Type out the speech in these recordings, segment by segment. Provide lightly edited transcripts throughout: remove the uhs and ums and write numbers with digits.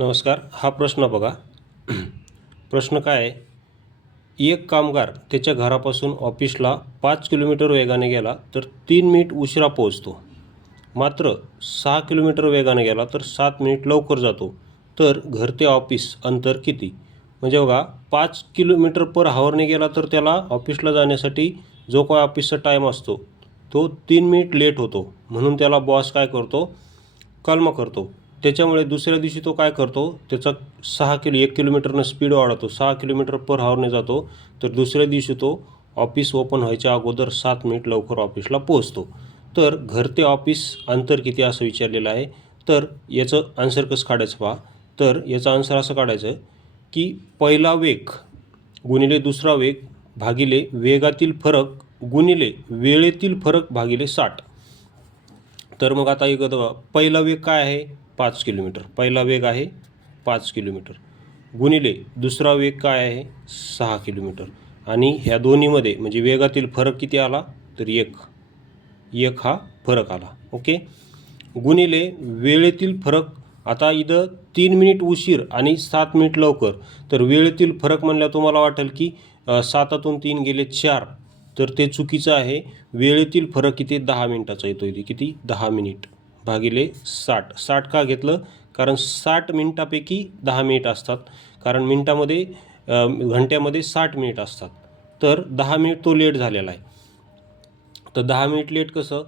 नमस्कार. हा प्रश्न बघा. प्रश्न काय आहे, एक कामगार त्याच्या घरापासून ऑफिसला 5 किलोमीटर वेगाने गेला तर 3 मिनिट उशिरा पोहोचतो. मात्र 6 किलोमीटर वेगाने गेला तर 7 मिनिट लवकर जातो. तर घर ते ऑफिस अंतर किती? म्हणजे बघा, 5 किलोमीटर पर हॉवरने गेला तर त्याला ऑफिसला जाण्यासाठी जो काय ऑफिसचा टाईम असतो तो 3 मिनिट लेट होतो. म्हणून त्याला बॉस काय करतो, कलम करतो. त्याच्यामुळे दुसऱ्या दिवशी तो काय करतो, त्याचा 1 किलोमीटरनं स्पीड वाढवतो, 6 किलोमीटर पर हॉवरने जातो. तर दुसऱ्या दिवशी तो ऑफिस ओपन व्हायच्या अगोदर 7 मिनिट लवकर ऑफिसला पोहोचतो. तर घर ते ऑफिस अंतर किती असं विचारलेलं आहे. तर याचं आन्सर कसं काढायचं पहा. तर याचं आन्सर असं काढायचं की पहिला वेग गुणिले दुसरा वेग भागिले वेगातील फरक गुणिले वेळेतील फरक भागिले 60. तर मग आता एक पहिला वेग काय आहे, 5 किलोमीटर. पहिला वेग आहे 5 किलोमीटर गुणिले दुसरा वेग काय आहे 6 किलोमीटर. आणि ह्या दोन्हीमध्ये म्हणजे वेगातील फरक किती आला, तर एक हा फरक आला. ओके. गुणिले वेळेतील फरक. आता इथं 3 मिनिट उशीर आणि 7 मिनिट लवकर. तर वेळेतील फरक म्हणल्यावर तुम्हाला वाटेल की 7तून 3 गेले 4. तर ते चुकीचं आहे. वेळेतील फरक किती, 10 मिनिटाचा येतो. इथे किती, 10 मिनिट भागिले 60. 60 का घेतलं, कारण 60 मिनिटापैकी 10 मिनिट असतात. कारण मिनिटामध्ये घंट्यामध्ये 60 मिनिट असतात. तर 10 मिनिट तो लेट झालेला आहे. तर 10 मिनिट लेट कसं,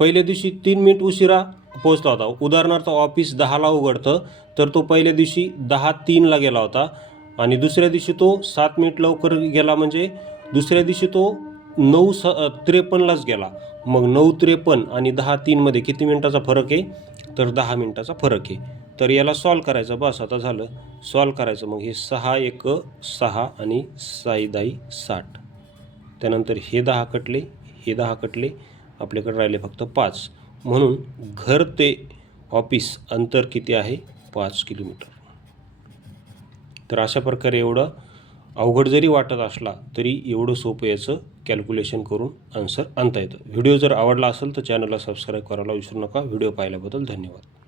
पहिल्या दिवशी 3 मिनिट उशिरा पोहोचला होता. उदाहरणार्थ ऑफिस 10ला उघडतं, तर तो पहिल्या दिवशी 10:03ला गेला होता. आणि दुसऱ्या दिवशी तो 7 मिनिट लवकर गेला, म्हणजे दुसऱ्या दिवशी तो 9:53लाच गेला. मग 9:53 आणि 10:03मध्ये किती मिनिटाचा फरक आहे, तर 10 मिनिटाचा फरक आहे. तर याला सॉल्व करायचं. बस आता झालं सॉल्व करायचं. मग हे 6 एक 6 आणि 6 10 60. त्यानंतर हे 10 कटले, हे 10 कटले, आपल्याकडे राहिले फक्त 5. म्हणून घर ते ऑफिस अंतर किती आहे, 5 किलोमीटर. तर अशा प्रकारे एवढं अवघड जरी वाटत असला तरी एवढं सोपं याचं कॅल्क्युलेशन करून आन्सर आणता येतं. व्हिडिओ जर आवडला असेल तर चॅनलला सबस्क्राईब करायला विसरू नका. व्हिडिओ पाहिल्याबद्दल धन्यवाद.